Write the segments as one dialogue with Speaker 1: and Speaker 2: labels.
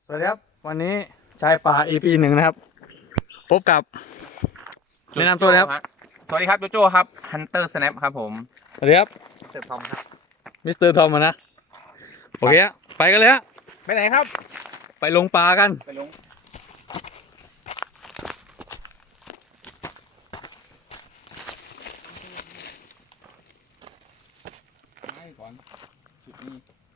Speaker 1: สวัสดีครับวันนี้ชายป่า EP 1นะครับพบกับแนะนำตัวนะครับ
Speaker 2: สวัสดีครับโจโจ้ครับ Hunter Snap ครับผม
Speaker 1: สวัสดีครับ
Speaker 2: เสิร์ฟทอมครับ
Speaker 1: มิสเตอร์ทอมนะโอเคไปกันเลยฮะ
Speaker 2: ไปไหนครับ
Speaker 1: ไปลงปลากัน
Speaker 2: ไปลงไม่ก่อนจุดนี้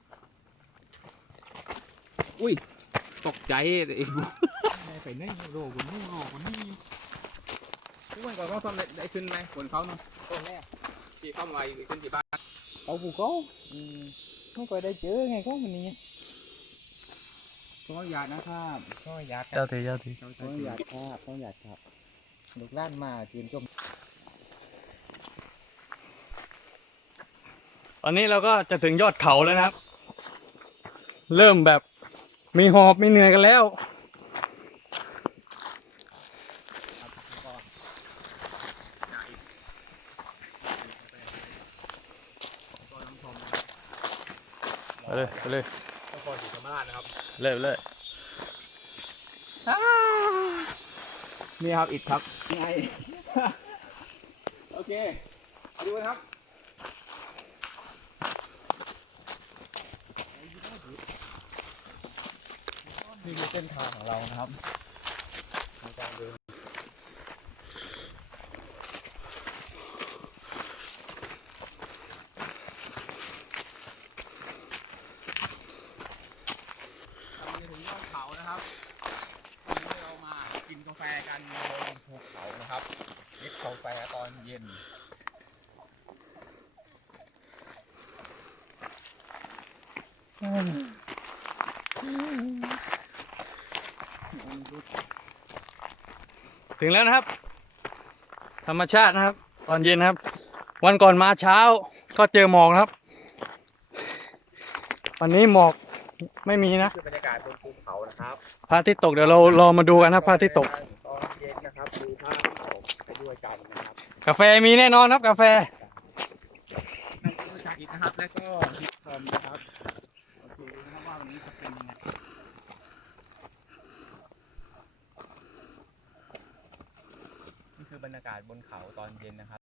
Speaker 2: อุ้ยตกใจไอ้กูไปไหนโรคนนู้นโรคนนี้ทุกวันก่อนเขาทำได้ขึ้นไหมคนเขาเนาะต้นแรกที่เข้ามาอยู่ขึ้นที่บ้าน
Speaker 3: เอาผูกเขาไม่ค่อยได้เจอไงเขาวันนี้ต้องหยาดนะครับต้องหยาด
Speaker 1: เจ้าที
Speaker 3: ต้องหยาดครับต้องหยาดครับลูกล้านมาเตรียมจม
Speaker 1: ตอนนี้เราก็จะถึงยอดเขาแล้วนะครับเริ่มแบบมีหอบมีเหนื่อยกันแล้วไปเลย
Speaker 2: ต้องคอยถึงธรรมราชนะครับ
Speaker 1: เลย
Speaker 2: นี่ครับอิดครับไงโอเคดูนะครับนี่คือเส้นทางของเรานะครับในการเดินถึงยอดเขานะครับวันนี้เรามากินกาแฟกันบนภูเขานะครับจิบกาแฟตอนเย็น
Speaker 1: ถึงแล้วนะครับธรรมชาตินะครับตอนเย็นนะครับวันก่อนมาเช้าก็เจอหมอกนะครับวันนี้หมอกไม่มีนะ
Speaker 2: คือบรรยากาศบนภูเขานะครับ
Speaker 1: พระอาทิตย์ตกเดี๋ยวเรารอมาดูกันครับพระอาทิตย์ตก
Speaker 2: ตอนเย็นนะครับดูภาพตกไปด้วยกันนะครับ
Speaker 1: กาแฟมีแน่นอนครับกาแฟ
Speaker 2: นั่นคือชาอิดนะครับและก็ฮิปคอมนะครับโอเคนะครับว่าวันนี้จะเป็นยังไงนี่คือบรรยากาศบนเขาตอนเย็นนะครับ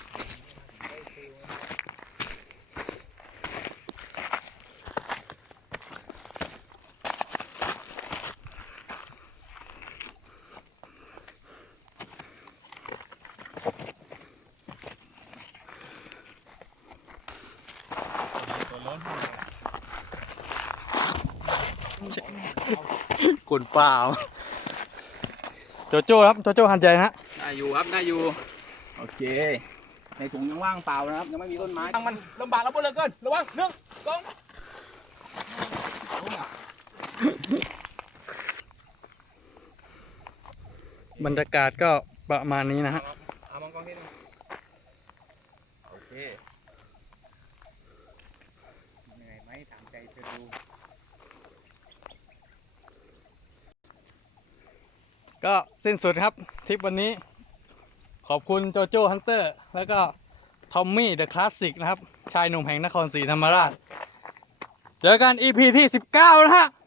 Speaker 1: กุนเปล่าโจโจ้ครับโจโจ้หันใจนะฮะ
Speaker 2: ได้อยู่ครับได้อยู่โอเคในถุงยังว่างเปล่านะครับยังไม่มีต้นไม้ตั้งมันลำบากแล้วเหลือเกินระวัง1 2
Speaker 1: บรรยากาศก็ประมาณนี้นะฮะ
Speaker 2: เอามองกล้องที่นึงโอเคเหนื่อยไหมถามใจเธอดู
Speaker 1: ก็สิ้นสุดครับทริปวันนี้ขอบคุณโจโจ้ฮันเตอร์แล้วก็ทอมมี่เดอะคลาสสิกนะครับชายหนุ่มแห่งนครศรีธรรมราชเจอกัน EP ที่ 19นะฮะ